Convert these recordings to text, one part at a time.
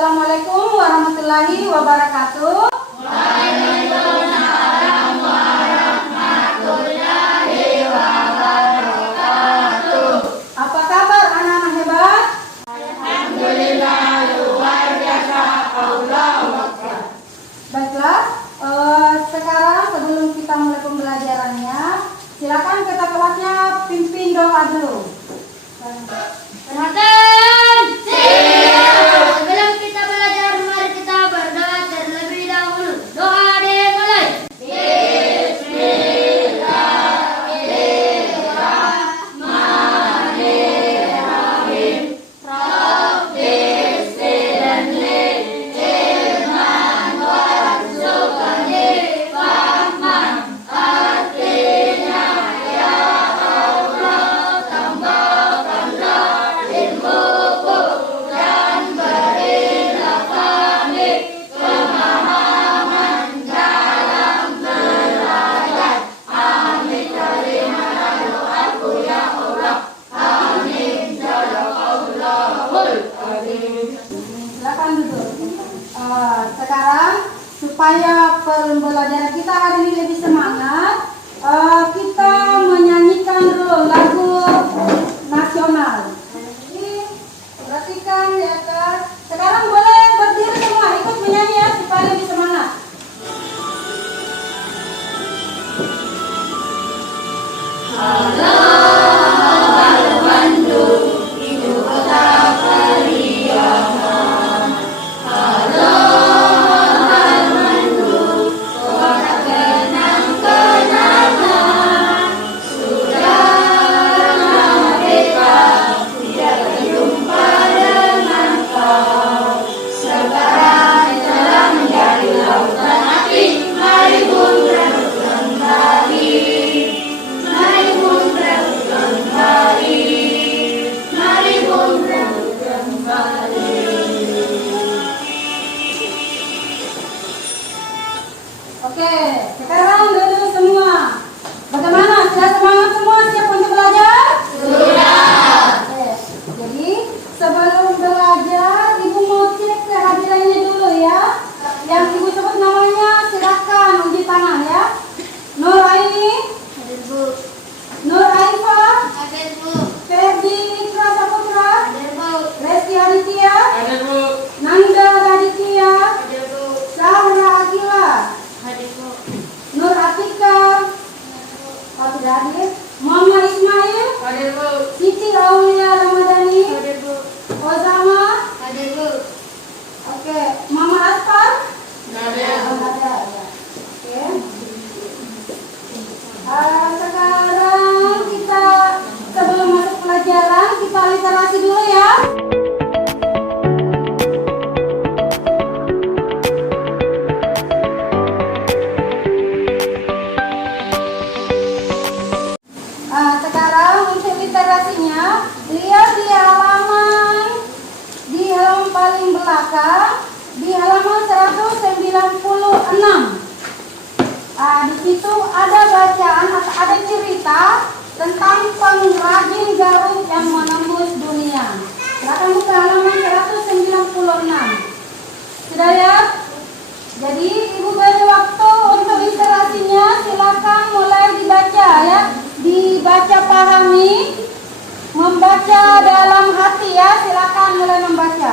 Assalamualaikum warahmatullahi wabarakatuh. Waalaikumsalam warahmatullahi wabarakatuh. Apa kabar anak-anak hebat? Alhamdulillah luar biasa. Allahu Akbar. Baiklah, sekarang sebelum kita mulai pembelajarannya, silakan ketua kelasnya pimpin doa dulu. Perhatian. Sebelum kita belajar, mari kita berdoa terlebih dahulu. Doa dimulai. Bismillahirrahmanirrahim. Rabbi zidni ilman warzuqni fahman. Artinya ya Allah, tambahkanlah ilmuku dan berilah kami pemahaman dalam belajar. Amin. Terimalah doaku ya Allah. Amin. Sadaqallahul azim. Silakan duduk. Sekarang supaya pembelajaran kita hari ini lebih semangat, kita menyanyikan dulu lagu nasional. Jadi perhatikan ya kan. Sekarang boleh berdiri semua ikut menyanyi ya supaya lebih semangat. Oke, sekarang duduk semua. Bagaimana? Sudah semangat semua? Siap untuk belajar? Sudah. Oke, jadi sebelum belajar, Ibu mau cek kehadirannya dulu ya. Yang Ibu sebut namanya, silakan uji tangan ya. Nur Aini, Hadir Bu. Nur Aifa, Hadir Bu. Ferdi Ikra Saputra, Hadir Bu. Resti Aditya, Hadir Bu. Nanda Raditya, Hadir Bu. Sahra Akila, Hadir Bu. Nur Atika, oh tidak hadir, Muhammad Ismail, Hadir Bu. Siti Aulia Ramadhani, Hadir Bu. Ozama, Hadir Bu. oke, Mama Aspar, Hadir. oh, ada ya. Oke. Sekarang kita sebelum masuk pelajaran kita literasi dulu ya. Sekarang untuk literasinya, lihat di halaman paling belakang, di halaman 196. Di situ ada bacaan, ada cerita tentang pengrajin garuk yang menembus dunia. Silakan buka halaman 196. Sudah ya? Jadi Ibu beri waktu untuk literasinya, silakan mulai dibaca ya. Dibaca pahami, membaca dalam hati ya. Silakan mulai membaca.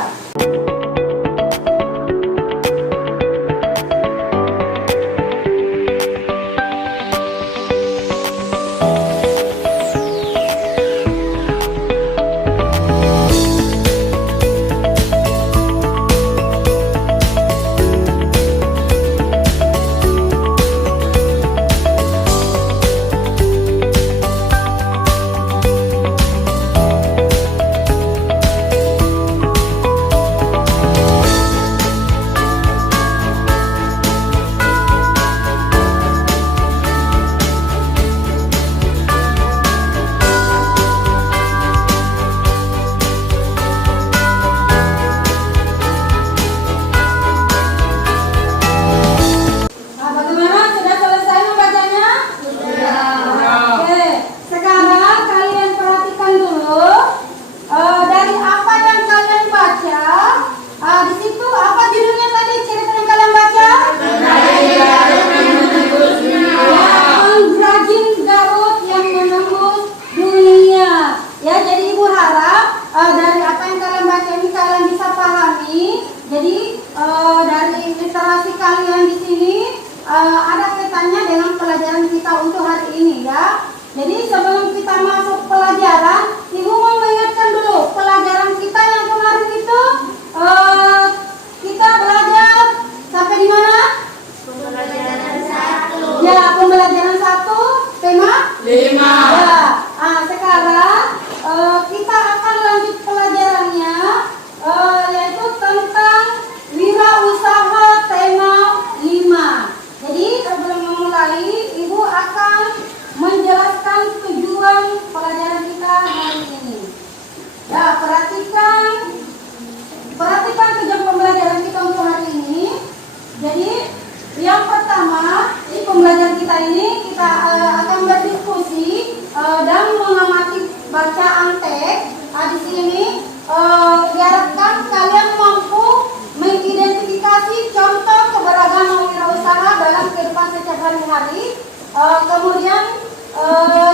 Kemudian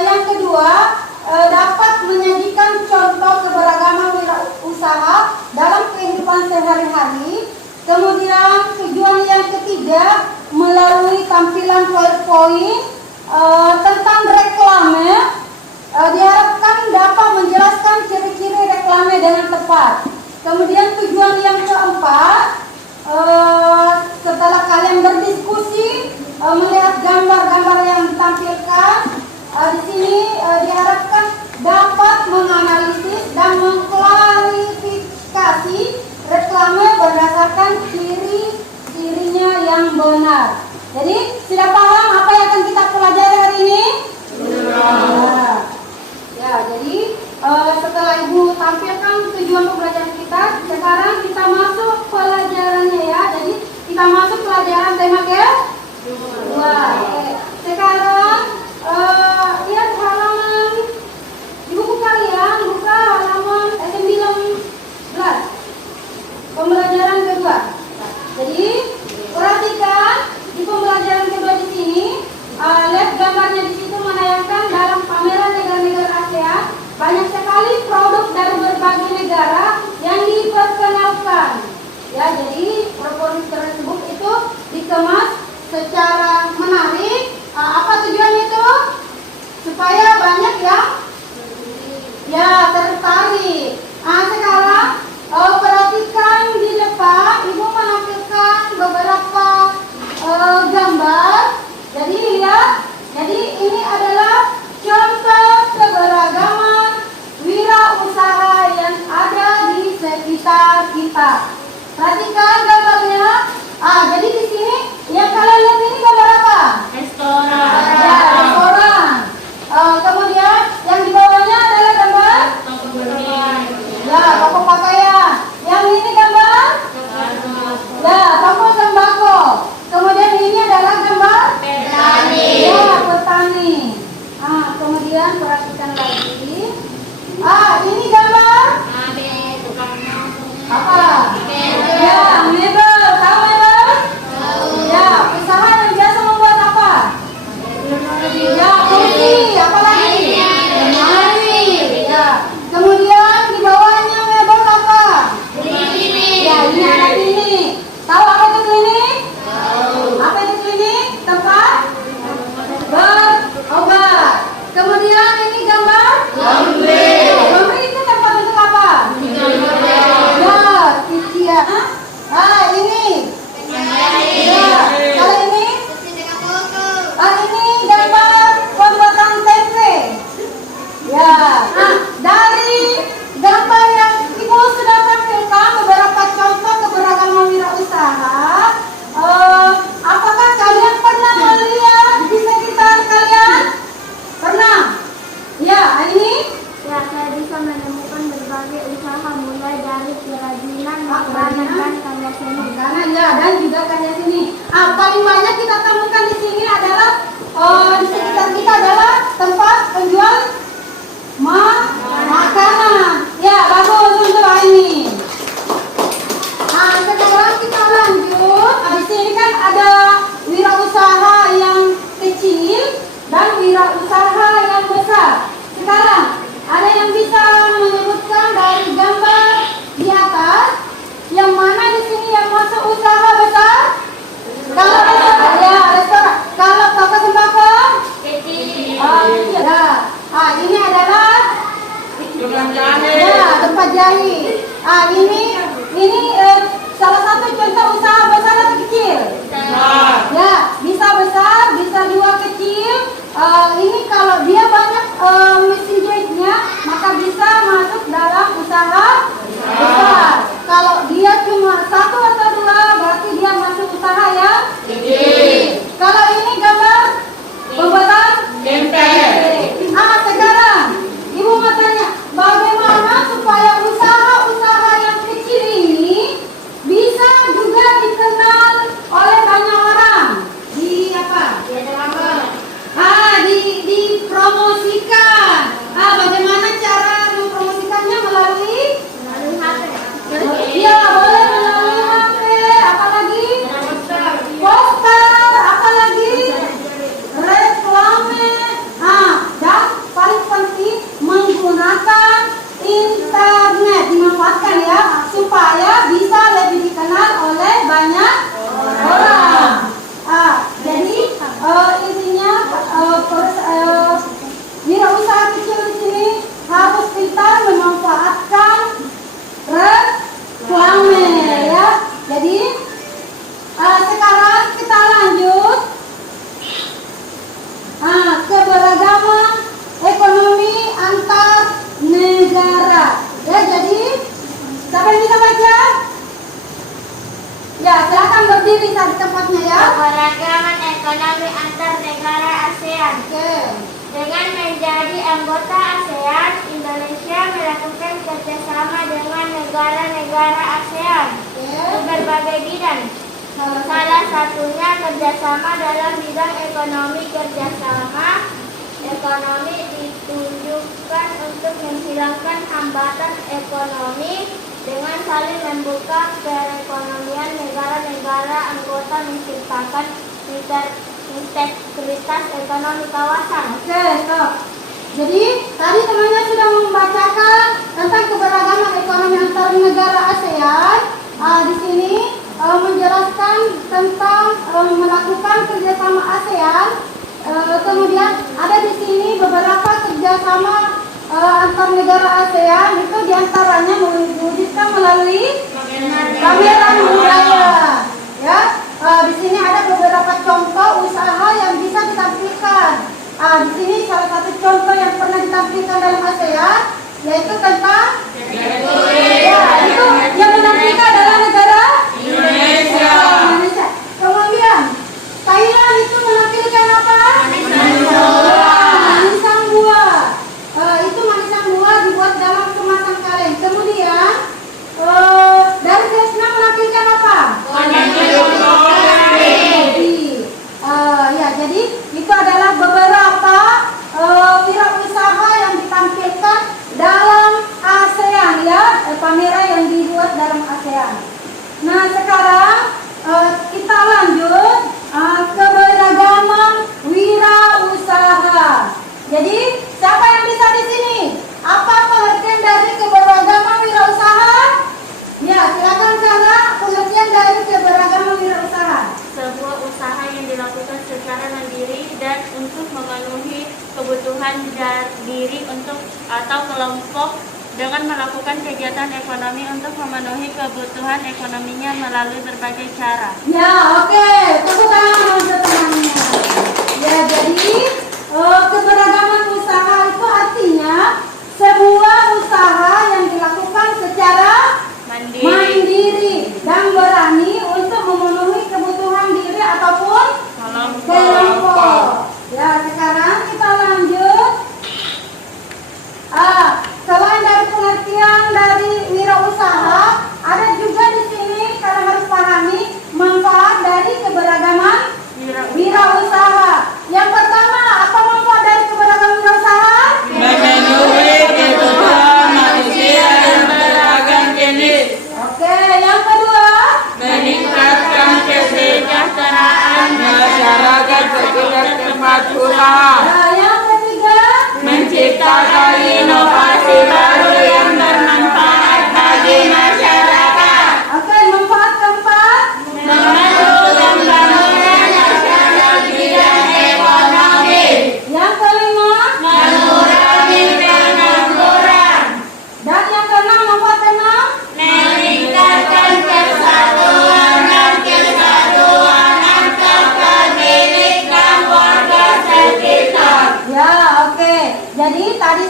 yang kedua, dapat menyajikan contoh keberagaman wirausaha dalam kehidupan sehari-hari. Kemudian tujuan yang ketiga, melalui tampilan PowerPoint tentang reklame, diharapkan dapat menjelaskan ciri-ciri reklame dengan tepat. Kemudian tujuan yang keempat, setelah kalian berdiskusi, melihat gambar-gambar yang ditampilkan, di sini diharapkan dapat menganalisis dan mengklarifikasi reklame berdasarkan ciri-cirinya yang benar. Jadi sudah paham apa yang akan kita pelajari hari ini? Ya, jadi setelah Ibu tampilkan tujuan pembelajaran kita, sekarang kita masuk pelajarannya ya. Jadi kita masuk pelajaran tema kedua. Sekarang lihat halaman di buku kalian, buka halaman 19. Pembelajaran kedua. Jadi perhatikan di pembelajaran kedua di sini, lihat gambarnya di situ menayangkan dalam pameran negara-negara ASEAN banyak sekali produk dari berbagai negara yang diperkenalkan. Ya, jadi produk tersebut itu dikemas secara menarik. Apa tujuannya itu? Supaya banyak yang tertarik. Sekarang perhatikan di depan, Ibu menampilkan beberapa gambar. Jadi lihat, jadi ini adalah contoh keberagaman wirausaha yang ada di sekitar kita. Perhatikan gambarnya. Jadi di sini yang kalian lihat ini gambar apa? Restoran. Ya, restoran. Kemudian yang di bawahnya adalah gambar ya, toko pakaian. Yang ini gambar ya, toko sembako. Kemudian ini adalah gambar Petani. ya, petani. Kemudian perhatikan lagi. Ini gambar apa? Ya, mebel. Tahu mebel? Ya, usaha yang biasa membuat apa? Ya, kursi. Apa lagi? Lemari. Ya. Kemudian di bawahnya mebel apa? Ya, ini ada klinik. Tahu apa itu klinik? Apa itu klinik? Tempat berobat. Kemudian ini gambar laundry. Laundry itu tempat untuk apa? Ya, cucian. Ini. Ya, kalau ini? Ini gambar pembuatan tempe. Ya. Dari gambar yang Ibu sudah tampilkan beberapa contoh keberagaman wirausaha. Apakah kalian pernah melihat di sekitar kalian? Pernah? Ya, ini? Ya, saya bisa menemukan berbagai usaha mulai dari kerajinan, makanan, dan karya seni. Makanan ya, dan juga karya seni. Paling banyak kita temukan di sini adalah di sekitar kita adalah tempat penjual makanan. Ya, bagus untuk ini. Sekarang kita lanjut. Di sini kan ada wirausaha yang kecil dan wirausaha yang besar. Sekarang ada yang bisa menyebutkan dari gambar di atas yang mana di sini yang masuk usaha besar? Kalau besar ya restoran. Kalau toko sembako? Kecil. Ya. Ini adalah ya, tempat jahit. Ini salah satu contoh usaha besar atau kecil? Ya, bisa besar, bisa juga kecil. Ini kalau dia banyak mesin jahitnya, maka bisa masuk dalam usaha besar. Kalau dia cuma satu atau dua, berarti dia masuk usaha yang kecil. Kalau ini gambar pembuatan tempe. Sekarang Ibu mau tanya, bagaimana supaya usaha-usaha yang kecil ini bisa juga dikenal Jadi sekarang kita lanjut keberagaman ekonomi antar negara. Ya, jadi siapa yang bisa baca? Ya, silakan berdiri di tempatnya ya. Keberagaman ekonomi antar negara ASEAN. Oke. Dengan menjadi anggota ASEAN, Indonesia melakukan kerjasama dengan negara-negara ASEAN Oke. di berbagai bidang. Salah satunya kerjasama dalam bidang ekonomi. Kerjasama ekonomi ditunjukkan untuk menghilangkan hambatan ekonomi dengan saling membuka perekonomian negara-negara anggota, menciptakan integritas ekonomi kawasan. Oke, stop. Jadi tadi temannya sudah membacakan tentang keberagaman ekonomi antar negara ASEAN. Di sini menjelaskan tentang melakukan kerjasama ASEAN. Kemudian ada di sini beberapa kerjasama antar negara ASEAN, itu diantaranya mewujudkan melalui pameran budaya. Ya, di sini ada beberapa contoh usaha yang bisa ditampilkan. Di sini salah satu contoh yang pernah ditampilkan dalam ASEAN yaitu tentang ya, itu yang menampilkan adalah negara Indonesia. Kemudian Thailand itu menampilkan apa? Manisan buah. Itu manisan buah dibuat dalam kemasan kaleng. Kemudian dari Vietnam menampilkan apa? Jadi itu adalah beberapa wirausaha yang ditampilkan dalam ASEAN ya, pameran yang dibuat dalam ASEAN. Nah, sekarang kita lanjut keberagaman wirausaha. Jadi, siapa yang bisa di sini? Apa pengertian dari keberagaman wirausaha? Ya, silakan Sarah, pengertian dari keberagaman wirausaha. Sebuah usaha yang dilakukan secara mandiri dan untuk memenuhi kebutuhan diri untuk atau kelompok dengan melakukan kegiatan ekonomi untuk memenuhi kebutuhan ekonominya melalui berbagai cara. Ya, oke. Tepuk tangan untuk temannya. Ya, jadi keberagaman usaha itu artinya sebuah usaha yang dilakukan secara mandiri dan berani untuk memenuhi kebutuhan diri ataupun kelompok. Ya, sekarang kita lanjut. Selain dari pengertian dari wirausaha, ada juga di sini kalian harus pahami manfaat dari keberagaman wirausaha. Yang pertama, apa manfaat dari keberagaman wirausaha? Memenuhi kebutuhan manusia yang beragam jenis. Oke, yang kedua, Meningkatkan kesejahteraan masyarakat sekitar tempat usaha. nah, yang ketiga, Menciptakan inovasi baru yang bermanfaat bagi masyarakat. oke, manfaat keempat, Mendukung pembangunan nasional bidang ekonomi. yang kelima, Mengurangi pengangguran. dan yang keenam, manfaat keenam. Meningkatkan persatuan dan kesatuan antar pemilik dan warga sekitar. Ya, oke. Jadi tadi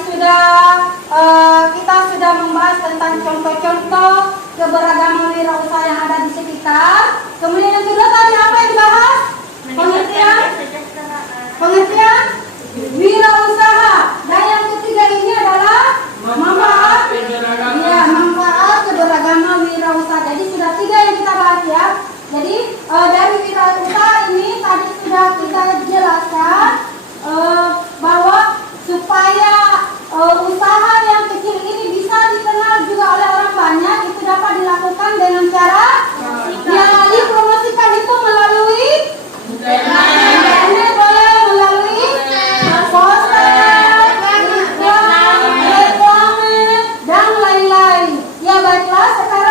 kita sudah membahas tentang contoh-contoh keberagaman wirausaha yang ada di sekitar. Kemudian yang kedua tadi apa yang dibahas? Pengertian wirausaha. Dan yang ketiga ini adalah manfaat. Ya, manfaat keberagaman wirausaha. Jadi sudah tiga yang kita bahas ya. Jadi dari wirausaha ini tadi sudah kita jelaskan bahwa supaya usaha yang kecil ini bisa dikenal juga oleh orang banyak, itu dapat dilakukan dengan cara ya dipromosikan itu melalui internet, boleh melalui poster, iklan, reklame, dan lain-lain. Ya baiklah, sekarang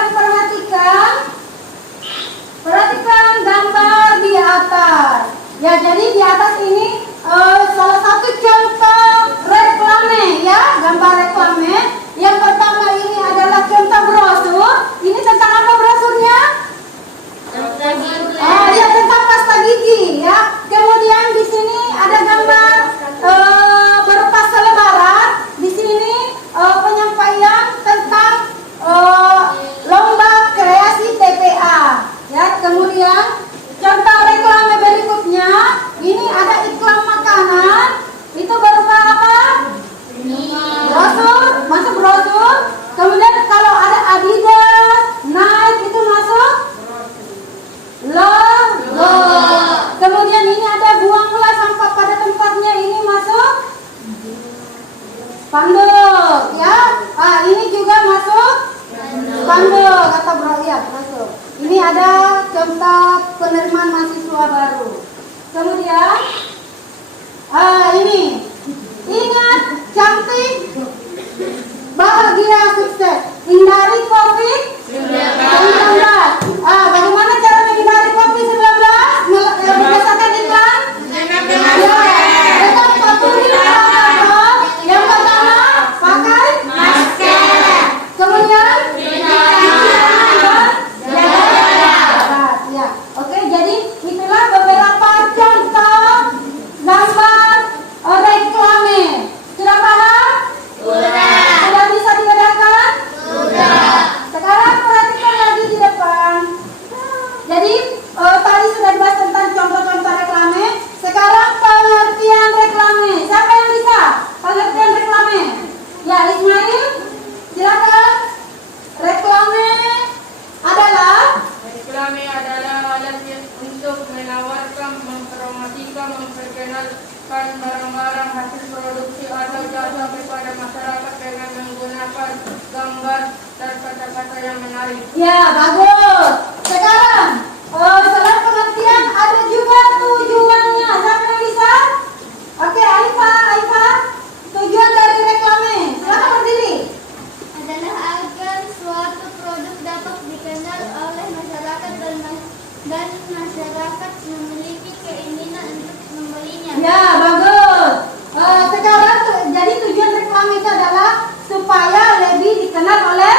mantap bro, ya masuk. Ini ada contoh penerimaan mahasiswa baru. Kemudian, ini ingat, cantik, bahagia, sukses. Hindari COVID-19. Bagaimana cara menghindari COVID-19? Berdasarkan iklan? Tetap patuhi protokol. Yang pertama, pakai masker. Kemudian, ya. Oke, jadi itulah beberapa contoh gambar reklame. Sudah paham? Sudah bisa dibedakan? Sekarang perhatikan lagi di depan. Jadi tadi sudah dibahas tentang contoh-contoh reklame. Sekarang pengertian reklame. Siapa yang bisa pengertian reklame? Ya, Ismail, silakan. Reklame adalah alat untuk menawarkan, mempromosikan, memperkenalkan barang-barang hasil produksi atau jasa kepada masyarakat dengan menggunakan gambar dan kata-kata yang menarik. ya, bagus. Sekarang selain pengertian ada juga tujuannya. Siapa yang bisa? Oke, Aifah, tujuan dari reklame. Silakan berdiri. adalah agar suatu produk dapat dikenal oleh masyarakat dan masyarakat memiliki keinginan untuk membelinya. Ya, bagus. Sekarang jadi tujuan reklame itu adalah supaya lebih dikenal oleh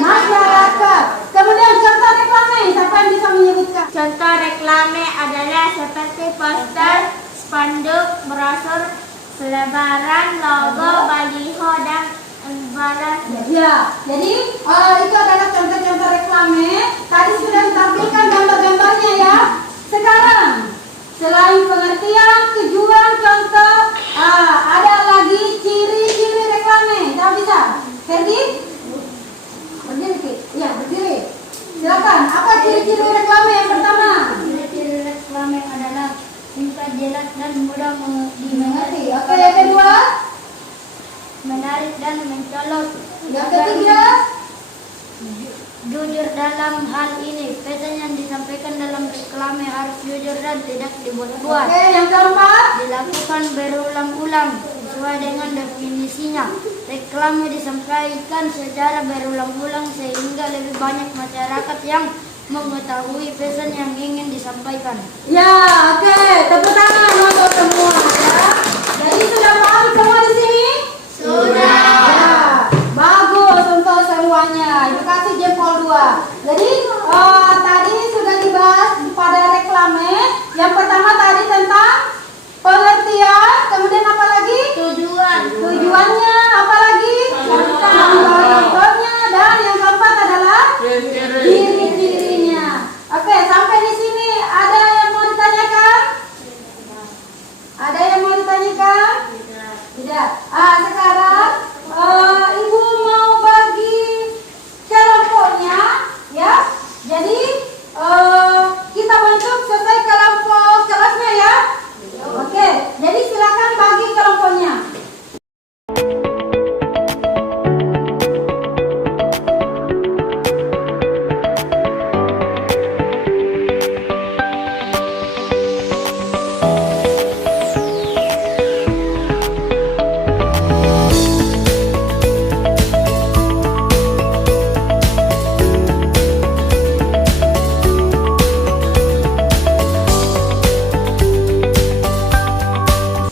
masyarakat. Kemudian contoh reklame, siapa yang bisa menyebutkan? Contoh reklame adalah seperti poster, spanduk, brosur, selebaran, logo, baliho, dan embalasan. Ya, jadi itu adalah contoh-contoh reklame. Tadi sudah ditampilkan gambar-gambarnya ya. Sekarang selain pengertian, tujuan, contoh, ada lagi ciri-ciri reklame. Siapa bisa? Ferdi? Berdiri, Ki. Ya, berdiri. Silakan. Apa ciri-ciri reklame yang pertama? Ciri-ciri reklame adalah singkat, jelas, dan mudah Dimengerti. Oke, yang kedua? menarik dan mencolok. Yang ketiga? Jujur dalam hal ini, pesan yang disampaikan dalam reklame harus jujur dan tidak dibuat-buat. Oke, yang keempat? Dilakukan berulang-ulang sesuai dengan definisinya. Reklame disampaikan secara berulang-ulang sehingga lebih banyak masyarakat yang mengetahui pesan yang ingin disampaikan. Ya, oke. Tepuk tangan untuk semua ya. Jadi sudah paham semua di sini? Sudah. Ya, bagus untuk semuanya. Ibu kasih jempol 2. Jadi tadi sudah dibahas pada reklame. Yang pertama tadi tentang pengertian, kemudian apa lagi? Tujuannya, apa lagi? Contohnya, dan yang keempat adalah ciri-cirinya. Oke, sampai di sini ada yang mau ditanyakan? Ada yang mau ditanyakan? Tidak. Sekarang Ibu mau bagi kelompoknya, ya. Jadi kita bentuk sesuai kelompok kelasnya ya. Oke, jadi silakan bagi kelompoknya.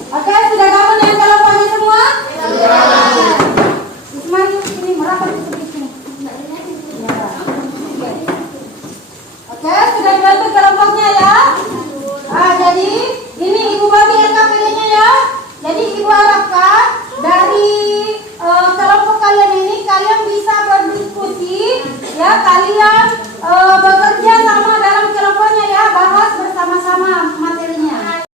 Oke, sudah gabung dengan kelompoknya semua? Ismail, ini merapat ke sini. Oke, sudah dibentuk kelompoknya ya. Jadi ini Ibu bagi LKPD-nya ya. Jadi Ibu harapkan dari kelompok kalian ini kalian bisa berdiskusi ya, kalian bekerja sama dalam kelompoknya ya, bahas bersama-sama materinya.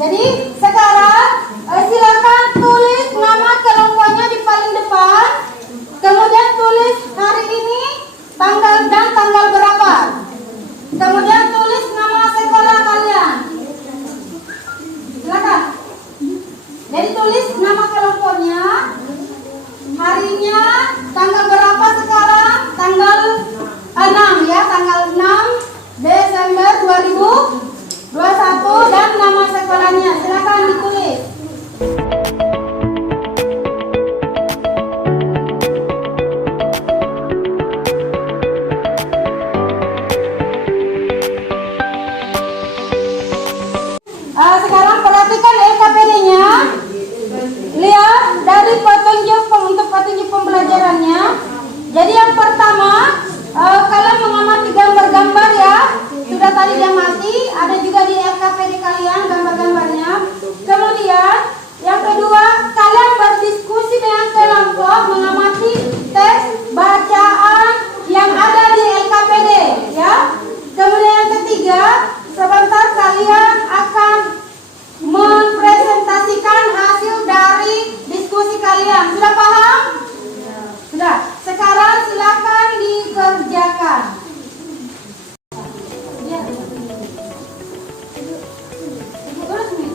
Jadi sekarang silakan tulis nama kelompoknya di paling depan. Kemudian tulis hari ini, tanggal dan tanggal berapa. Kemudian tulis nama sekolah kalian. Silakan. Jadi tulis nama kelompoknya, harinya tanggal berapa sekarang? Tanggal 6 ya, tanggal 6 Desember 2021 dan nama sekolahnya. Silakan ditulis. Sekarang perhatikan LKPD-nya. Lihat dari petunjuk untuk petunjuk pembelajarannya. Jadi yang pertama, kalian mengamati gambar-gambar ya. Sudah tadi diamati, ada juga di LKPD kalian gambar-gambarnya. Kemudian yang kedua, kalian berdiskusi dengan kelompok mengamati teks bacaan yang ada di LKPD ya. Kemudian yang ketiga, sebentar kalian akan mempresentasikan hasil dari diskusi kalian. Sudah paham? Sudah. Sekarang silakan dikerjakan. Ya. Terus nih,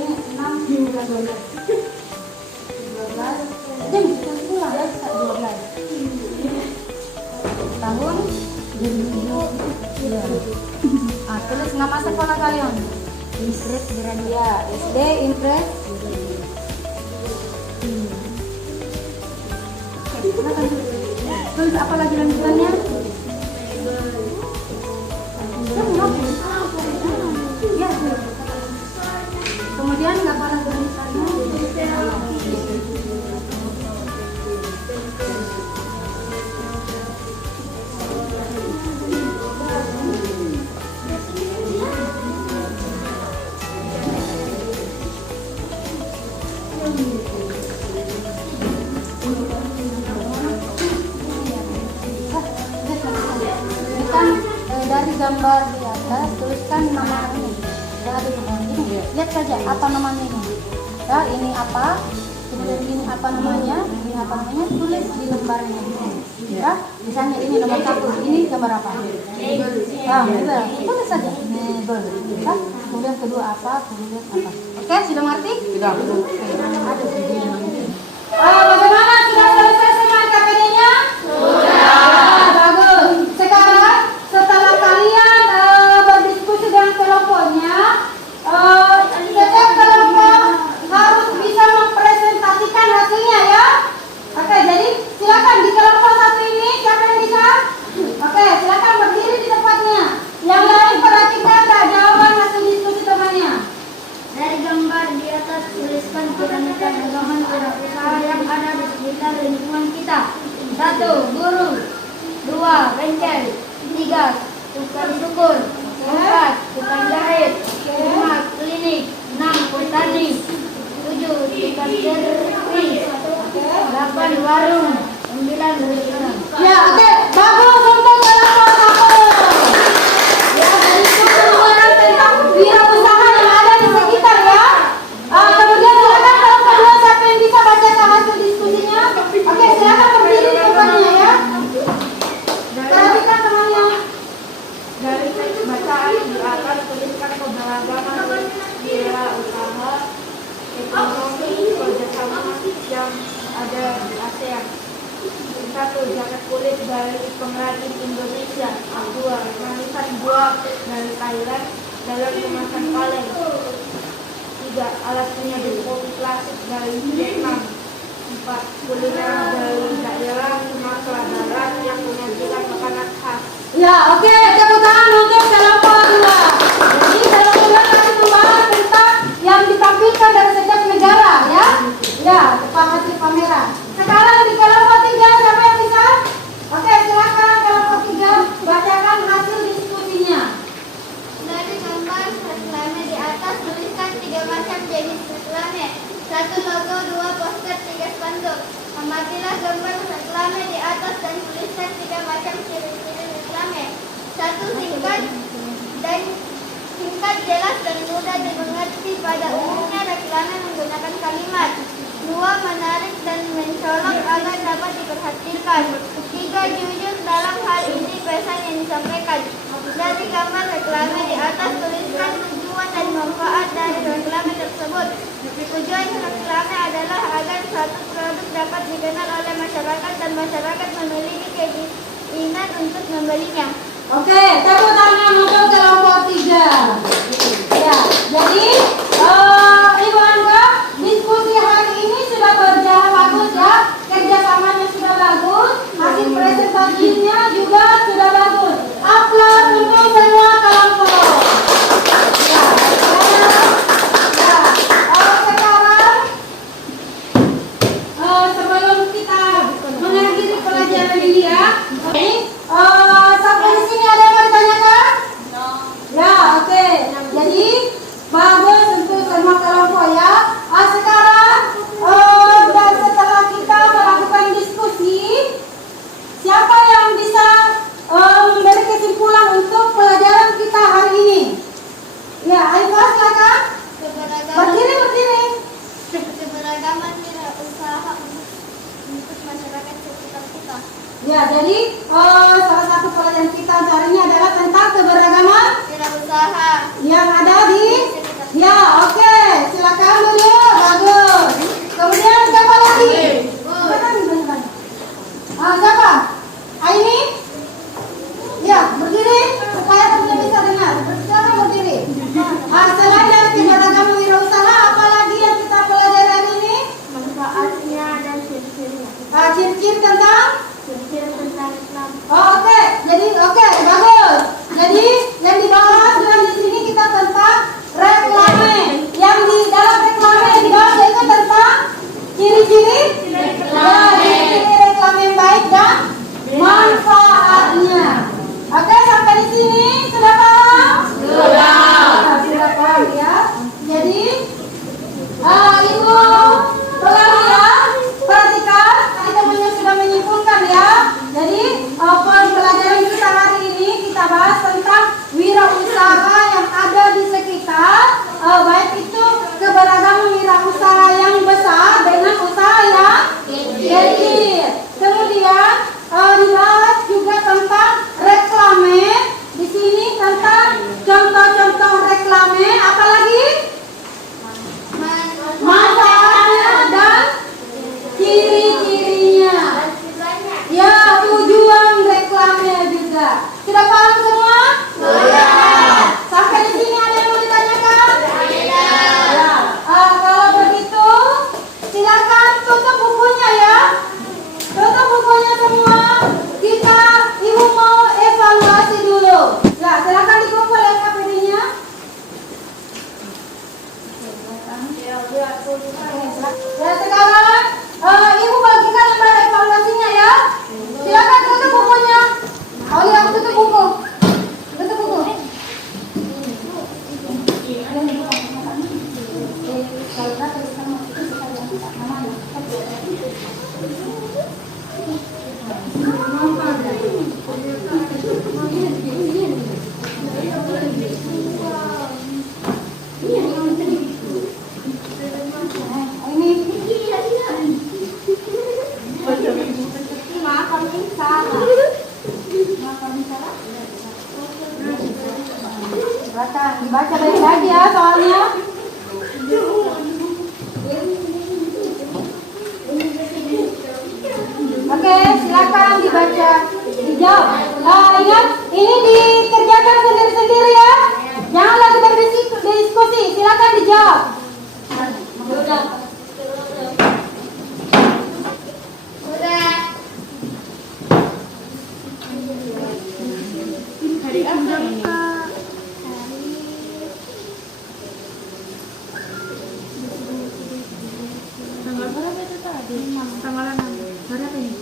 ini 6 hingga 12. 12. Jam pulang ya, 12. Tahun 2020. Tulis nama sekolah kalian. Impres Gradia SD Impres. Tulis apa lagi lanjutannya? Ya. Kemudian nggak pernah tulisannya. Dari gambar di atas tuliskan nama ini. Dari ini lihat saja apa namanya ini. Ya, ini apa? Kemudian ini apa namanya? Ini apa namanya? Tulis di lembarnya. Ya, misalnya ini nomor 1. Ini gambar apa? Nah, tulis saja. Nebel. Ya, kemudian kedua apa? Kemudian apa? Oke, sudah mengerti? Sudah. Bagaimana? Sudah selesai semua KPD-nya? Sudah. Bagus. Sekarang setelah kalian berdiskusi dengan kelompoknya, setiap kelompok harus bisa mempresentasikan hasilnya ya. Oke, jadi silakan di kelompok satu ini siapa yang bisa? Oke, silakan berdiri di tempatnya. Yang lain perhatikan tak jawaban hasil diskusi temannya. Dari gambar di atas tuliskan keunikan ragaman usaha yang ada di sekitar lingkungan kita. 1. Guru. 2. Bengkel. 3. Tukang cukur. 4. Tukang jahit. 5. Klinik. 6. Petani. 7. Tukang servis. 8. Warung. 9. restoran. Ya, oke. Bagus untuk kelompok satu. Ya, dari itu keluaran tentang wirausaha yang ada di sekitar ya. Kemudian silakan kelompok kedua siapa yang bisa bacakan hasil diskusinya. Oke, silakan berdiri di depannya ya. Perhatikan temannya. Dari teks bacaan di atas tuliskan keberagaman wirausaha ekonomi kerjasama yang ada di ASEAN. 1. Jaket kulit dari pengrajin Indonesia. 2. Manisan buah dari Thailand dalam kemasan kaleng. 3. Alat penyaring kopi klasik dari Vietnam. 4. Kuliner dari daerah Sumatera Barat yang menyajikan makanan khas. Ya, oke. Tepuk tangan untuk kelompok dua. Jadi kelompok dua tadi membahas tentang yang ditampilkan dari setiap negara ya. Ya, hasil pameran. Sekarang di kelompok tiga siapa yang bisa? Oke, silakan kelompok tiga bacakan hasil diskusinya. Dari gambar reklame di atas tuliskan 3 macam jenis reklame. 1 logo, 2 poster, 3 spanduk. Amatilah gambar reklame di atas dan tuliskan 3 macam ciri-ciri reklame. 1. Singkat, jelas dan mudah dimengerti. Pada umumnya reklame menggunakan kalimat. 2. Menarik dan mencolok agar dapat diperhatikan. 3. Jujur dalam hal ini pesan yang disampaikan. Dari gambar reklame di atas tuliskan tujuan dan manfaat dari reklame tersebut. Tujuan reklame adalah agar suatu produk dapat dikenal oleh masyarakat dan masyarakat memiliki keinginan untuk membelinya. Oke, tepuk tangan untuk kelompok 3. Ya, jadi Ibu Angga, diskusi hari ini sudah berjalan bagus ya. Kerjasamanya sudah bagus, hasil presentasinya juga sudah bagus. Aplaus untuk semua kelompok. Ya, sekarang sebelum kita mengakhiri pelajaran ini ya, sampai di sini ada yang mau ditanyakan? Ya, oke. Jadi bagus untuk semua kelompok ya. Sekarang dan setelah kita melakukan diskusi, siapa yang bisa memberi kesimpulan untuk pelajaran kita hari ini? Ya, ayo silakan. Berdiri. Keberagaman wirausaha untuk masyarakat sekitar kita. Ya, jadi salah satu pelajaran kita hari ini adalah tentang keberagaman Wirausaha yang ada di. Ya, oke. Silakan dulu. Bagus. Kemudian siapa lagi? Benar. Siapa? Aini? Ya, berdiri supaya teman bisa dengar. Silakan berdiri. Selain dari keberagaman wirausaha, apa lagi yang kita pelajari hari ini? manfaatnya dan ciri-cirinya. Ciri-ciri tentang. Islam. Oke. Jadi bagus. Jadi yang dibahas dalam di sini kita tentang reklame. Yang di dalam reklame yang dibahas yaitu tentang ciri-ciri ciri-ciri reklame yang baik dan manfaatnya. Oke, sampai di sini sudah paham? Sudah paham ya. Jadi Ibu tolong ya, perhatikan tadi temannya sudah menyimpulkan ya. Jadi pelajaran kita hari ini kita bahas tentang wirausaha yang ada di sekitar, baik itu keberagaman wirausaha yang besar dengan usaha yang kecil. Kemudian dibahas juga tentang reklame. Di sini tentang contoh-contoh reklame, apalagi manfaatnya dan ciri-cirinya. Ya, tujuan reklame juga. Sudah paham semua? Sudah. Sampai di sini ada yang mau ditanyakan? Ya. Kalau begitu, silakan tutup bukunya ya. Tutup bukunya semua. Ibu mau evaluasi dulu. Ya, silakan dikumpul ya KPD-nya. Ya, sekarang Ibu bagikan lembar evaluasinya ya. Silakan tutup bukunya. Aulia, tutup buku. Tutup buku. Dibaca baik-baik ya soalnya. Oke, silakan dibaca, dijawab. Ingat, ini dikerjakan sendiri-sendiri ya. Jangan lagi berdiskusi. Silakan dijawab. Sudah. Hari apa ini? Tanggal berapa itu tadi? Tanggal 6. Hari apa ini?